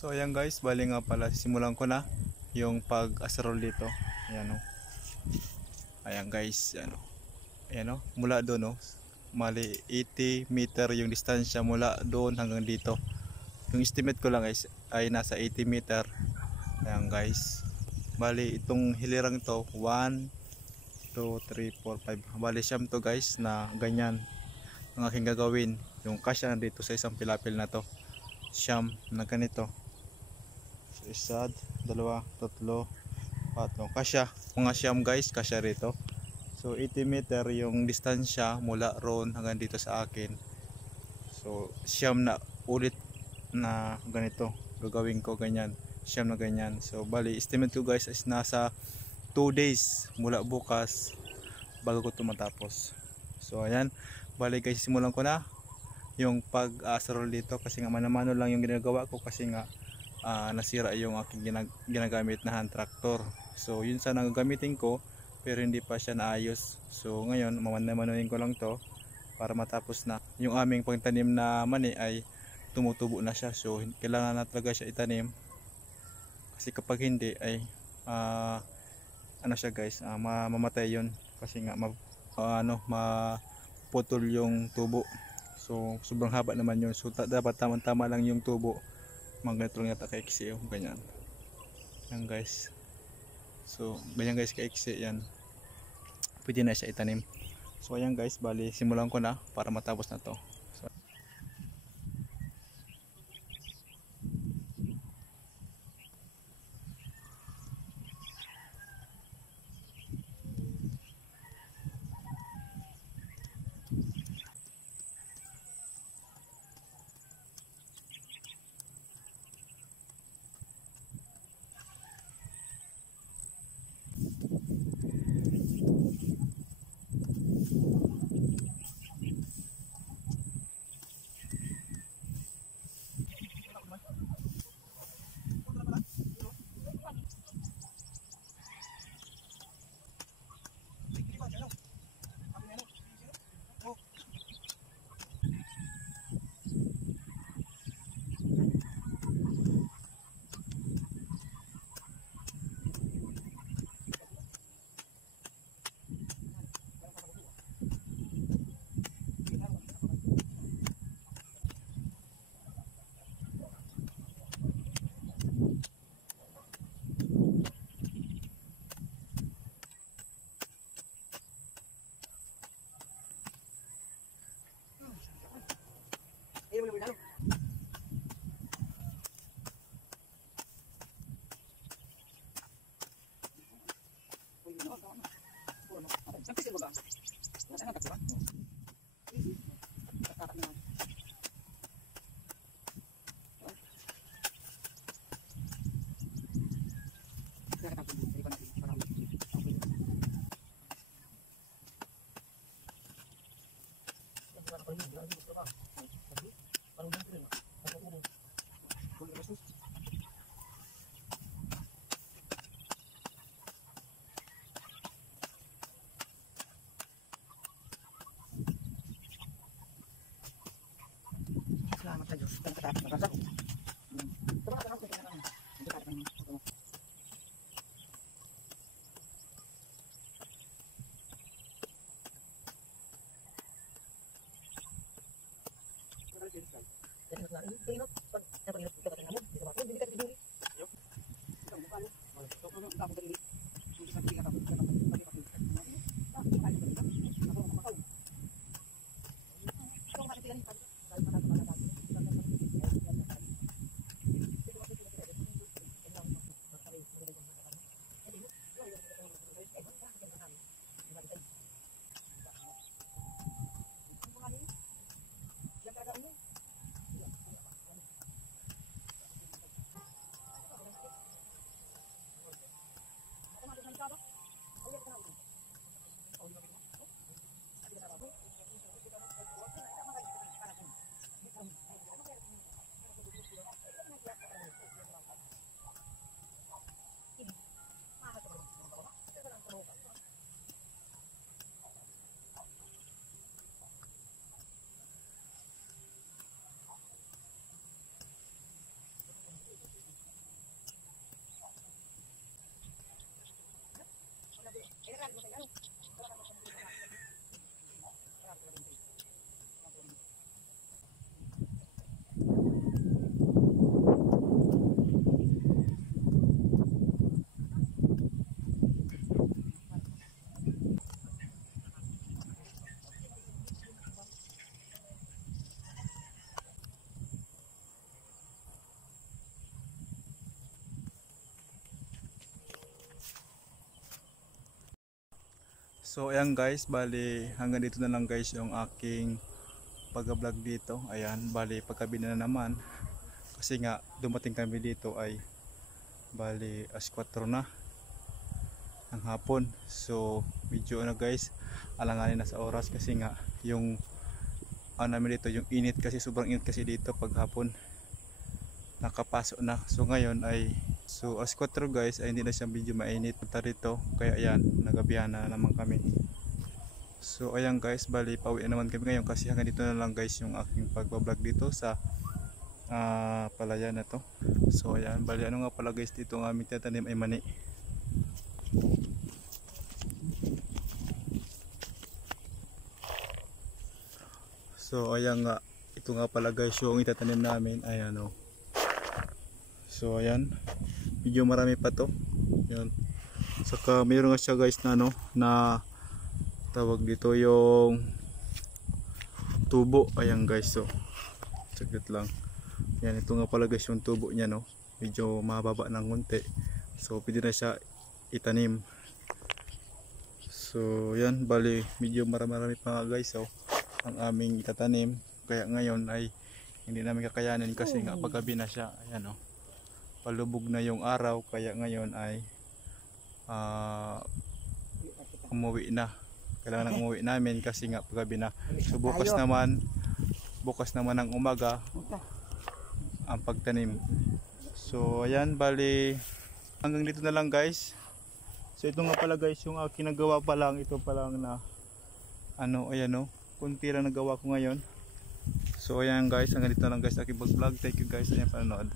So ayan guys, bali nga pala simulan ko na yung pag-asarol dito. Ayan o. Ayan guys, ayan o. Ayan o, mula doon o. Mali 80 meter yung distansya mula doon hanggang dito. Yung estimate ko lang guys ay nasa 80 meter. Ayan guys. Bali itong hilirang to 1, 2, 3, 4, 5. Bali siyam to guys na ganyan ang aking gagawin. Yung kasya dito sa isang pilapil na to. Siyam na ganito. Isa, dalawa, tatlo, patlo. Kasya, mga siyam guys, kasya rito. So 80 meter yung distansya mula roon hanggang dito sa akin. So siyam na ulit na ganito gagawin ko, ganyan, siyam na ganyan. So bali estimate ko guys is nasa 2 days mula bukas bago ko ito matapos. So ayan, bali guys simulan ko na yung pag-asarol dito kasi nga manamano lang yung ginagawa ko kasi nga nasira yung aking ginagamit na hand tractor. So yun sana gagamitin ko pero hindi pa siya naayos. So ngayon mamananuhin ko lang to para matapos na. Yung aming pagtanim na mani ay tumutubo na siya, so kailangan na talaga siya itanim kasi kapag hindi ay ano siya guys, mamamatay yun kasi nga maputol yung tubo. So sobrang haba naman yun, so dapat tamang-tama lang yung tubo. Ganito lang yata kaiksi yung ganyan. Yan guys. So ganyan guys kaiksi yan. Pwede na siya itanim. So ayan guys, bali simulan ko na para matapos na to. So ayan guys, bali hanggang dito na lang guys yung aking pag-vlog dito. Ayan, bali paggabi na naman kasi nga dumating kami dito ay bali as 4 na ng hapon. So medyo guys, alanganin na sa oras kasi nga yung namin dito, yung init kasi, sobrang init kasi dito pag hapon nakapasok na. So ngayon ay as 4 guys ay hindi na siya medyo mainit punta rito, kaya ayan, nagabihan na naman kami. So ayan guys, bali pauwi na naman kami ngayon kasi hanggang dito na lang guys yung aking pagbablog dito sa palayan na to. So ayan, bali ano nga pala guys, dito ang aming tatanim ay mani. So ayan nga, ito nga pala guys yung itatanim namin, ayan o. So ayan, medyo marami pa to. Ayan. Saka mayroon nga siya guys na na tawag dito yung tubo. Ayan guys, so saglit lang. Ayan, ito nga pala guys yung tubo niya, no. Medyo mababa ng konti. So pwede na siya itanim. So ayan, bali medyo marami pa nga guys, so ang aming itatanim. Kaya ngayon ay hindi namin kakayanin kasi nga paggabi na siya. Ayan o, palubog na yung araw, kaya ngayon ay umuwi na. Kailangan umuwi namin kasi nga paggabi na. So bukas naman ng umaga ang pagtanim. So ayan, bali hanggang dito na lang guys. So ito nga pala guys yung aking nagawa pa lang. Ito pa lang na ayan o, kunti lang nagawa ko ngayon. So ayan guys, hanggang dito na lang guys aking vlog. Thank you guys sa inyong panonood.